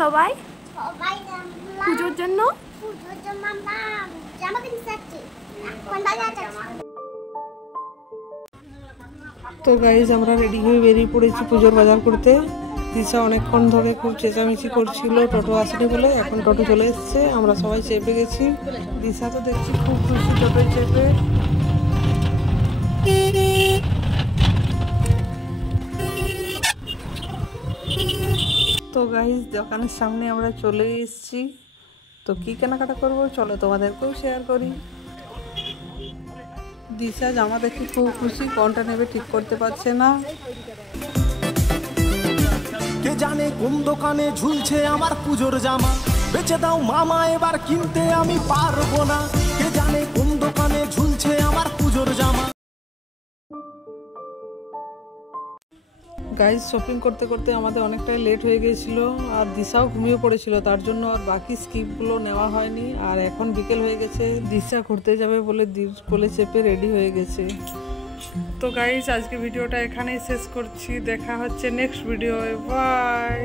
সবাই সবাই পুজোর জন্য আমরা জামা কিনতে যাচ্ছি এখন বাজার যাচ্ছি। তো গাইজ আমরা রেডি হয়ে বেরিয়ে পড়েছি পুজোর বাজার করতে। দিশা অনেকক্ষণ ধরে খুব চেঁচামেচি করছিল টোটো আসেনি বলে, এখন টোটো চলে এসছে, আমরা সবাই চেপে গেছি। দিশা তো দেখছি খুব খুশি টোটোয় চেপে। তো গাইজ দোকানের সামনে আমরা চলে এসেছি। তো কি কেনাকাটা করবো চলো তোমাদেরকেও শেয়ার করি। দিশা জামা দেখে খুব খুশি, কোনটা নেবে ঠিক করতে পারছে না। কে জানে কোন দোকানে ঝুলছে আমার পুজোর জামা, বেচে দাও মামা এবার কিনতে আমি পারবো না। কে জানে কোন দোকানে ঝুলছে আমার পুজোর জামা। গাইজ শপিং করতে করতে আমাদের অনেকটাই লেট হয়ে গিয়েছিল, আর দিশাও ঘুমিয়ে পড়েছিল, তার জন্য আর বাকি স্কিপগুলো নেওয়া হয়নি। আর এখন বিকেল হয়ে গেছে, দিশা ঘুরতে যাবে বলে কোলে চেপে রেডি হয়ে গেছে। তো গাইজ আজকে ভিডিওটা এখানেই শেষ করছি, দেখা হচ্ছে নেক্সট ভিডিও, বাই।